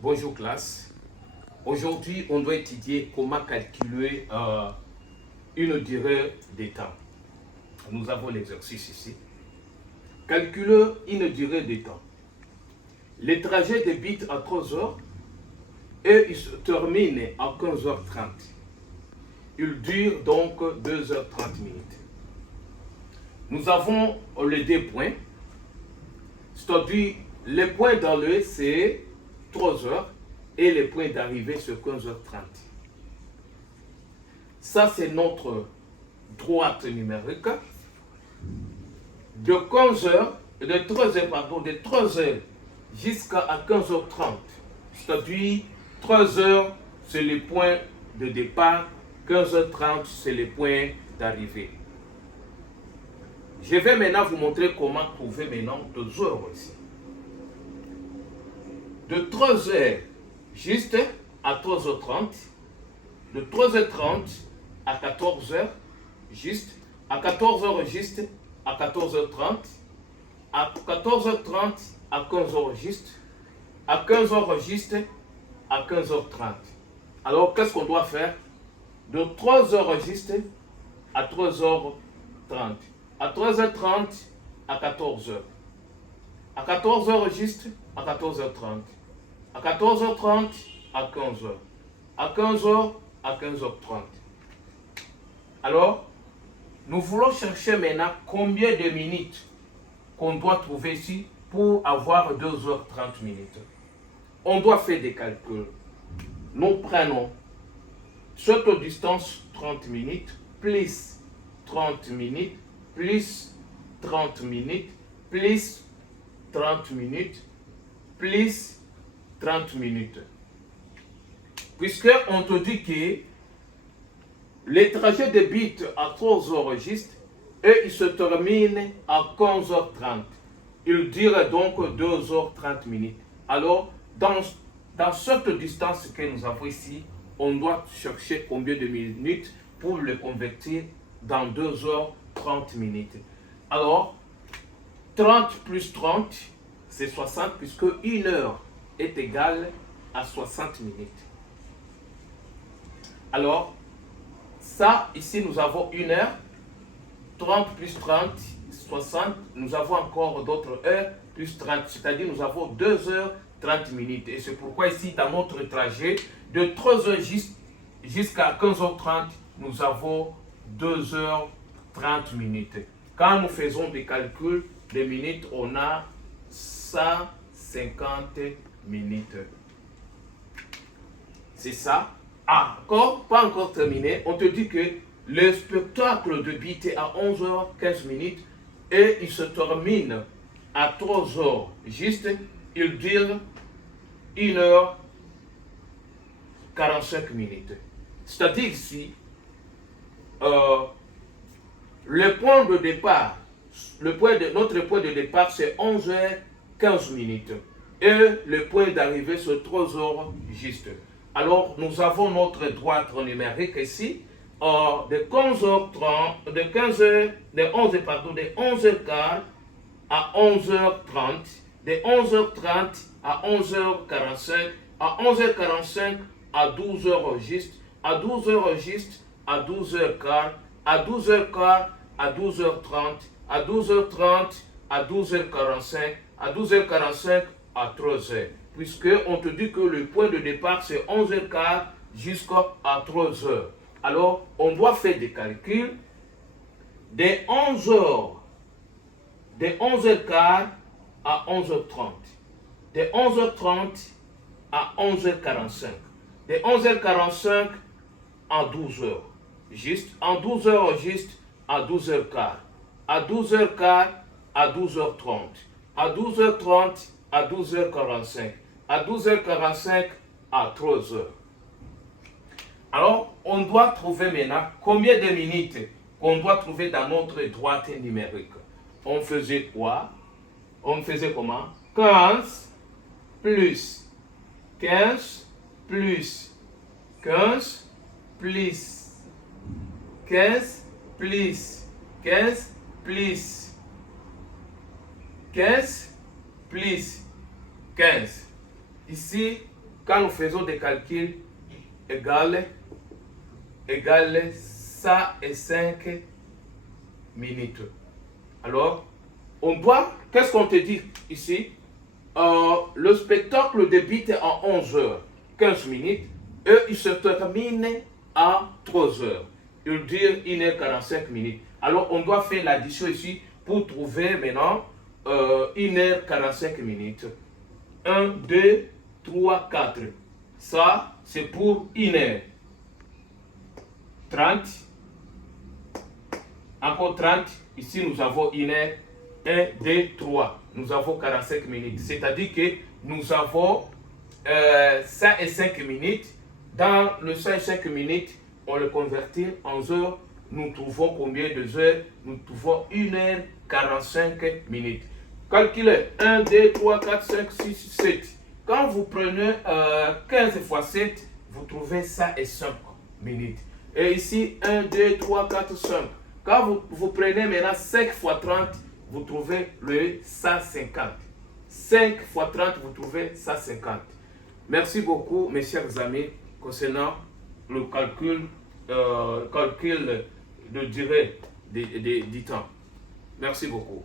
Bonjour classe. Aujourd'hui, on doit étudier comment calculer une durée de temps. Nous avons l'exercice ici. Calculer une durée de temps. Le trajet débute à 3 heures et il se termine à 15h30. Il dure donc 2h30 minutes. Nous avons les deux points, c'est-à-dire le point d'aller c'est 3 heures et le point d'arrivée c'est 15h30. Ça c'est notre droite numérique. De 3 heures jusqu'à 15h30. C'est-à-dire 3 heures c'est le point de départ, 15h30 c'est le point d'arrivée. Je vais maintenant vous montrer comment trouver maintenant 2 heures ici. De 3 heures juste à 3h30, de 3h30 à 14h juste, à 14h juste à 14h30, à 14h30 à 15h juste, à 15h juste à 15h30. Alors qu'est-ce qu'on doit faire? De 3h juste à 3h30, à 3h30 à 14h, à 14h juste à 14h30, à 14h30 à 15h, à 15h à 15h30. Alors, nous voulons chercher maintenant combien de minutes qu'on doit trouver ici pour avoir 2h30 minutes. On doit faire des calculs. Nous prenons cette distance 30 minutes plus 30 minutes plus 30 minutes plus 30 minutes plus 30 minutes. Puisque on te dit que le trajet débute à 3 heures juste et il se termine à 15h30. Il dure donc 2h30 minutes. Alors, dans cette distance que nous avons ici, on doit chercher combien de minutes pour le convertir dans 2h30 minutes. Alors, 30 plus 30, c'est 60 puisque 1 heure est égale à 60 minutes. Alors, ça, ici, nous avons 1 heure, 30 plus 30, 60. Nous avons encore d'autres heures, plus 30, c'est-à-dire nous avons 2h30 minutes. Et c'est pourquoi ici, dans notre trajet, de 3h jusqu'à 15h30, nous avons 2h30 minutes. Quand nous faisons des calculs de minutes, on a 150 minutes. C'est ça. Encore, pas encore terminé. On te dit que le spectacle débute à 11h15 minutes et il se termine à 3h juste. Il dure 1h45 minutes. C'est-à-dire ici, le point de départ, notre point de départ c'est 11h15 minutes et le point d'arrivée c'est 3h juste. Alors nous avons notre droite numérique ici de 11h30 à 11h30, de 11h30 à 11h45, à 11h45 à 12h juste, à 12h juste à 12h15, à 12h15 à 12h30, à 12h30 à 12h45, à 12h45 à 13h. Puisque on te dit que le point de départ c'est 11h15 jusqu'à 3h. Alors on doit faire des calculs de 11h, de 11h15 à 11h30, de 11h30 à 11h45, de 11h45 à 12h, juste, en 12h juste à 12h15, à 12h15 à 12h30, à 12h30 à 12h45, à 12h45 à 13h. Alors, on doit trouver maintenant combien de minutes qu'on doit trouver dans notre droite numérique. On faisait quoi? On faisait comment? 15 plus 15 plus 15 plus 15 plus 15 plus 15 plus 15. Ici, quand nous faisons des calculs égale 105 minutes. Alors, on doit, qu'est-ce qu'on te dit ici? Le spectacle débute en 11h15 minutes et il se termine à 3h. Il dure 1h45 minutes. Alors, on doit faire l'addition ici pour trouver maintenant 1h45 minutes. 1, 2, 3, 4. Ça, c'est pour 1h. 30. Encore 30. Ici, nous avons 1h. 1, 2, 3. Nous avons 45 minutes. C'est-à-dire que nous avons 105 minutes. Dans le 105 minutes, on le convertit en heures. Nous trouvons combien de heures? Nous trouvons 1h45 minutes. Calculez 1, 2, 3, 4, 5, 6, 7. Quand vous prenez 15 fois 7, vous trouvez 105 minutes. Et ici, 1, 2, 3, 4, 5. Quand vous prenez maintenant 5 fois 30, vous trouvez le 150. 5 fois 30, vous trouvez 150. Merci beaucoup, mes chers amis, concernant le calcul de durée du temps. Merci beaucoup.